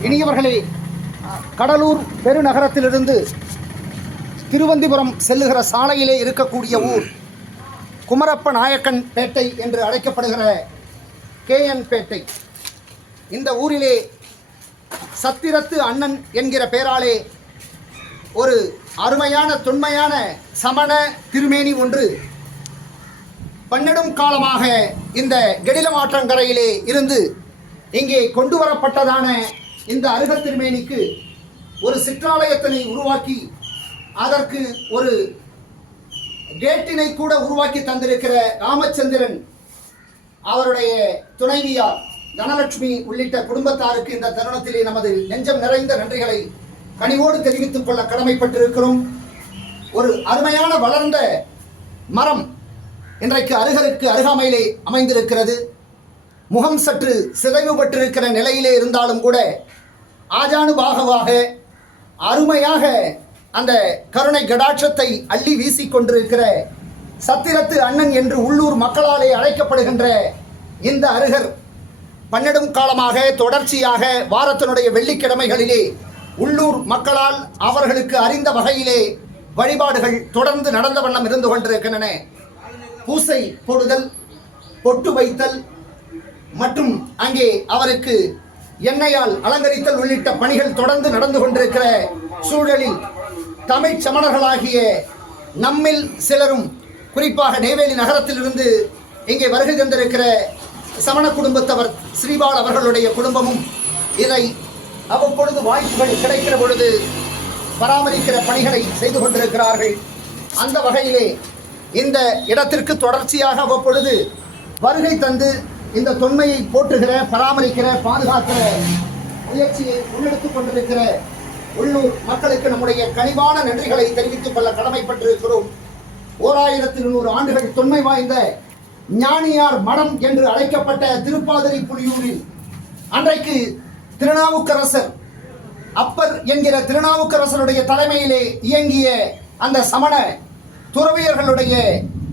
இனியவர்களே கடலூர் பெருநகரத்திலிருந்து திருவந்திபுரம் செல்லுகிற சாலையிலே இருக்கக்கூடிய ஊர் குமரப்ப நாயக்கன் பேட்டை என்று அழைக்கப்படுகிற கேஎன் பேட்டை. இந்த ஊரிலே சத்திரத்து அண்ணன் என்கிற பெயராலே ஒரு அருமையான தொன்மையான சமண திருமேனி ஒன்று பன்னெடும் காலமாக இந்த கெடிலமாற்றங்கரையிலே இருந்து இங்கே கொண்டு வரப்பட்டதான இந்த அருகத்திருமேனிக்கு ஒரு சிற்றாலயத்தினை உருவாக்கி அதற்கு ஒரு கேட்டினை கூட உருவாக்கி தந்திருக்கிற ராமச்சந்திரன் அவருடைய துணைவியார் தனலட்சுமி உள்ளிட்ட குடும்பத்தாருக்கு இந்த தருணத்திலே நமது நெஞ்சம் நிறைந்த நன்றிகளை கனிவோடு தெரிவித்துக் கொள்ள கடமைப்பட்டிருக்கிறோம். ஒரு அருமையான வளர்ந்த மரம் இன்றைக்கு அருகருக்கு அருகாமையிலே அமைந்திருக்கிறது. முகம் சற்று சிதைவுபட்டிருக்கிற நிலையிலே இருந்தாலும் கூட ஆஜானுபாகவாக அருமையாக அந்த கருணை கடாட்சத்தை அள்ளி வீசிக் கொண்டிருக்கிற சத்திரத்து அண்ணன் என்று உள்ளூர் மக்களாலே அழைக்கப்படுகின்ற இந்த அருகர் பன்னெடும் காலமாக தொடர்ச்சியாக வாரத்தினுடைய வெள்ளிக்கிழமைகளிலே உள்ளூர் மக்களால் அவர்களுக்கு அறிந்த வகையிலே வழிபாடுகள் தொடர்ந்து நடந்த வண்ணம் இருந்து கொண்டிருக்கின்றன. பூசை போடுதல் பொட்டு வைத்தல் மற்றும் அங்கே அவருக்கு எண்ணெயால் அலங்கரித்தல் உள்ளிட்ட பணிகள் தொடர்ந்து நடந்து கொண்டிருக்கிற சூழலில் தமிழ் சமணர்களாகிய நம்மில் சிலரும் குறிப்பாக நெய்வேலி நகரத்திலிருந்து இங்கே வருகை தந்திருக்கிற சமண குடும்பத்தவர் ஸ்ரீபால் அவர்களுடைய குடும்பமும் இதை அவ்வப்பொழுது வாய்ப்புகள் கிடைக்கிற பொழுது பராமரிக்கிற பணிகளை செய்து கொண்டிருக்கிறார்கள். அந்த வகையிலே இந்த இடத்திற்கு தொடர்ச்சியாக அவ்வப்பொழுது வருகை தந்து இந்த தொன்மையை போற்றுகிற பராமரிக்கிற பாதுகாக்கிற முயற்சியை முன்னெடுத்துக் கொண்டிருக்கிற உள்ளூர் மக்களுக்கு நம்முடைய கனிவான நன்றிகளை தெரிவித்துக் கொள்ள கடமைப்பட்டிருக்கிறோம். ஓர் ஆயிரத்தி நூறு ஆண்டுகள் தொன்மை வாய்ந்த ஞானியார் மடம் என்று அழைக்கப்பட்ட திருப்பாதிரி புலியூரில் அன்றைக்கு திருநாவுக்கரசர் அப்பர் என்கிற திருநாவுக்கரசருடைய தலைமையிலே இயங்கிய அந்த சமண துறவியர்களுடைய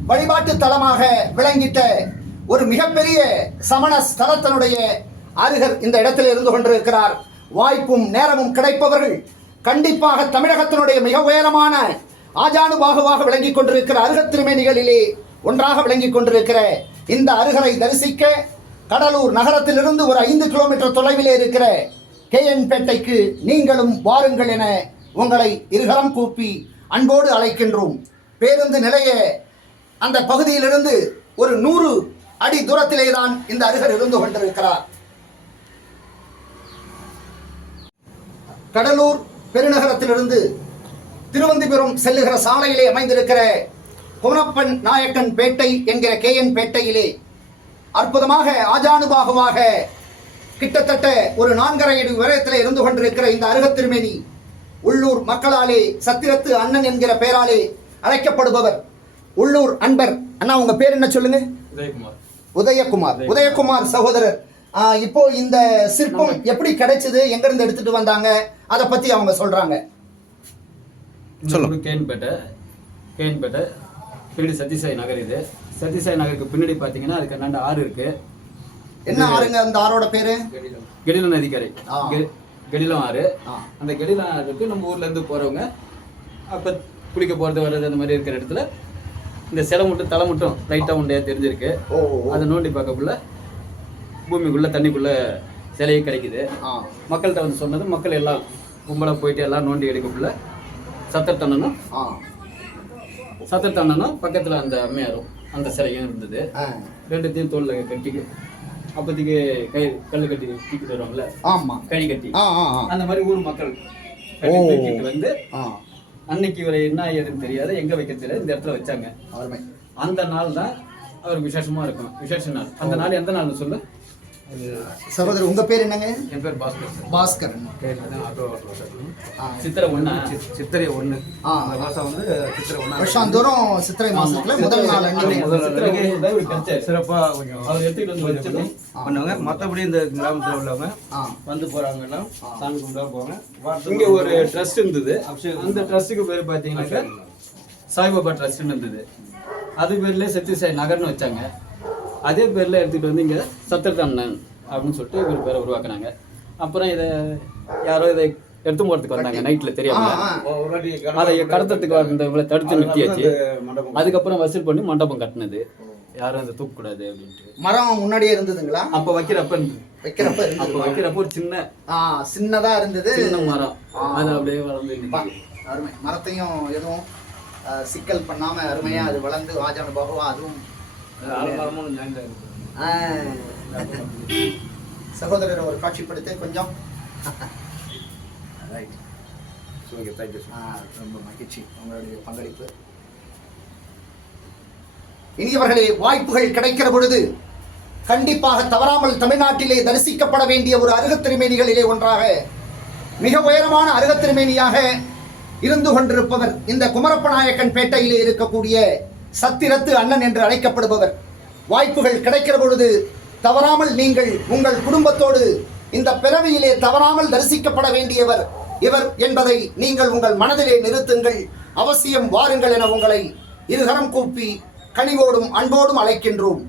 வழிபாட்டு தலமாக விளங்கிட்ட ஒரு மிகப்பெரிய சமண ஸ்தலத்தினுடைய அருகர் இந்த இடத்தில் இருந்து கொண்டிருக்கிறார். வாய்ப்பும் நேரமும் கிடைப்பவர்கள் கண்டிப்பாக தமிழகத்தினுடைய மிக உயரமான ஆஜானுபாகுவாக விளங்கிக் கொண்டிருக்கிற அருகத் திருமேனிகளிலே ஒன்றாக விளங்கிக் கொண்டிருக்கிற இந்த அருகரை தரிசிக்க கடலூர் நகரத்திலிருந்து ஒரு ஐந்து கிலோமீட்டர் தொலைவிலே இருக்கிற கேஎன் பேட்டைக்கு நீங்களும் வாருங்கள் என உங்களை இருகரம் கூப்பி அன்போடு அழைக்கின்றோம். பேருந்து நிலைய அந்த பகுதியிலிருந்து ஒரு நூறு அடி தூரத்திலே தான் இந்த அருகர் இருந்து கொண்டிருக்கிறார். கடலூர் பெருநகரத்திலிருந்து திருவந்திபுரம் செல்லுகிற சாலையிலே அமைந்திருக்கிற குமரப்பன் நாயக்கன் பேட்டை என்கிற கே என் பேட்டையிலே அற்புதமாக ஆஜானுபாகுவாக கிட்டத்தட்ட ஒரு நான்கரை அடி உயரத்தில் இருந்து கொண்டிருக்கிற இந்த அருகத்திருமேனி உள்ளூர் மக்களாலே சத்திரத்து அண்ணன் என்கிற பெயராலே அழைக்கப்படுபவர் உள்ளூர் அன்பர். அண்ணா உங்க பேர் என்ன சொல்லுங்க? உதயகுமார். உதயகுமார். உதயகுமார். சகோதரர். இப்போ இந்த சிற்பம் எப்படி கிடைச்சது? எங்க இருந்து எடுத்துட்டு வந்தாங்க? அதை பத்தி அவங்க சொல்றாங்க. கேன்பேட்டை கேன்பேட்டை பின்னாடி சத்யசாய் நகர் இது. சத்யசாய் நகருக்கு பின்னாடி பார்த்தீங்கன்னா அதுக்கு அண்ணாண்ட ஆறு இருக்கு. என்ன ஆறுங்க? அந்த ஆறோட பேரு? கெடிலம். நதிக்கரை. கெடிலம் ஆறு. அந்த கெடிலம் ஆறுக்கு நம்ம ஊர்ல இருந்து போறவங்க அப்ப குளிக்க போறது வர்றது அந்த மாதிரி இருக்கிற இடத்துல இந்த சிலை மட்டும் தலை மட்டும் லைட்டா உண்டையா தெரிஞ்சிருக்கு. அதை நோண்டி பார்க்கக்குள்ள பூமிக்குள்ள தண்ணிக்குள்ள சிலையே கிடைக்குது. ஆ. மக்கள்கிட்ட வந்து சொன்னது மக்கள் எல்லாம் கும்பலாக போயிட்டு எல்லாம் நோண்டி எடுக்கக்குள்ள சத்தத்தண்ணனும் ஆ. சத்தத்தண்ணனும் பக்கத்தில் அந்த அம்மையாரும் அந்த சிலையும் இருந்தது. ரெண்டுத்தையும் தோல்ல கட்டி அப்போதைக்கு கை கல் கட்டி தூக்கிட்டு வருவாங்கல்ல? ஆமா. கழி கட்டி. அந்த மாதிரி ஊர் மக்கள் வந்து ஆ. அன்னைக்கு இவரை என்ன ஏதுன்னு தெரியாது. எங்க வைக்க தெரியாது. இந்த இடத்துல வச்சாங்க. அந்த நாள் தான் அவருக்கு விசேஷமா இருக்கும். விசேஷ நாள். அந்த நாள் எந்த நாள்னு சொல்லு? சகோதரர் உங்க பேர் என்னங்க? என் பேர் பாஸ்கர் பாஸ்கர். சித்திரை ஒண்ணா சித்திரை ஒண்ணு. ஆ. அந்த மாசம் வந்து சித்திரை ஒண்ணா வருஷாந்தோறும் சித்திரை மாசத்துல முதல் நாள் அன்னைக்கு. முதல் நாள் சித்திரை ஒண்ணு தான் இவருக்கு கிடைச்சாரு. சிறப்பா கொஞ்சம் அவர் எடுத்துக்கிட்டு வந்து பண்ணுவாங்க. மத்தபடி இந்த கிராமத்துல உள்ளவங்க ஆ. வந்து எல்லாம் சாமி கும்பிட்டா போவாங்க. இங்க ஒரு ட்ரஸ்ட் இருந்தது. அந்த ட்ரஸ்ட்டுக்கு பேர் பாத்தீங்கன்னாக்கா சாய்பாபா ட்ரஸ்ட்னு இருந்தது. அது பேர்ல சத்யசாய் நகர்னு வச்சாங்க. அதே பேர்ல எடுத்துட்டு வந்து இங்க சத்திரத்தண்ணன் அப்படின்னு சொல்லிட்டு இவர் பேரை உருவாக்குனாங்க. அப்புறம் இதை யாரோ இதை எடுத்து போறதுக்கு வந்தாங்க நைட்ல தெரியாம. ஒரு அதை கடத்துறதுக்கு வந்த இவளை தடுத்து நிறுத்தியாச்சு. அதுக்கப்புறம் வசூல் பண்ணி மண்டபம் கட்டினது. யாரும் அதை தூக்கக்கூடாது அப்படின்ட்டு. மரம் முன்னாடியே இருந்ததுங்களா? அப்ப வைக்கிறப்ப. வைக்கிறப்ப அப்ப வைக்கிறப்ப ஒரு சின்ன ஆ சின்னதா இருந்தது. சின்ன மரம். அது அப்படியே வளர்ந்து. அருமை. மரத்தையும் எதுவும் சிக்கல் பண்ணாம அருமையா அது வளர்ந்து ஆஜான பாகுவா அதுவும் சகோதரர் ஒரு காட்சிப்படுத்த கொஞ்சம். ஓகே தேங்க்யூ ரொம்ப மகிழ்ச்சி. உங்களுடைய பங்களிப்பு. இனியவர்களே வாய்ப்புகள் கிடைக்கிற பொழுது கண்டிப்பாக தவறாமல் தமிழ்நாட்டிலே தரிசிக்கப்பட வேண்டிய ஒரு அருகத் திருமேனிகளிலே ஒன்றாக மிக உயரமான அருகத் திருமேனியாக இருந்து கொண்டிருப்பவர் இந்த குமரப்ப நாயக்கன் பேட்டையிலே இருக்கக்கூடிய சத்திரத்து அண்ணன் என்று அழைக்கப்படுபவர். வாய்ப்புகள் கிடைக்கிற பொழுது தவறாமல் நீங்கள் உங்கள் குடும்பத்தோடு இந்த பிறவியிலே தவறாமல் தரிசிக்கப்பட வேண்டியவர் இவர் என்பதை நீங்கள் உங்கள் மனதிலே நிறுத்துங்கள். அவசியம் வாருங்கள் என உங்களை இருகரம் கூப்பி கனிவோடும் அன்போடும் அழைக்கின்றோம்.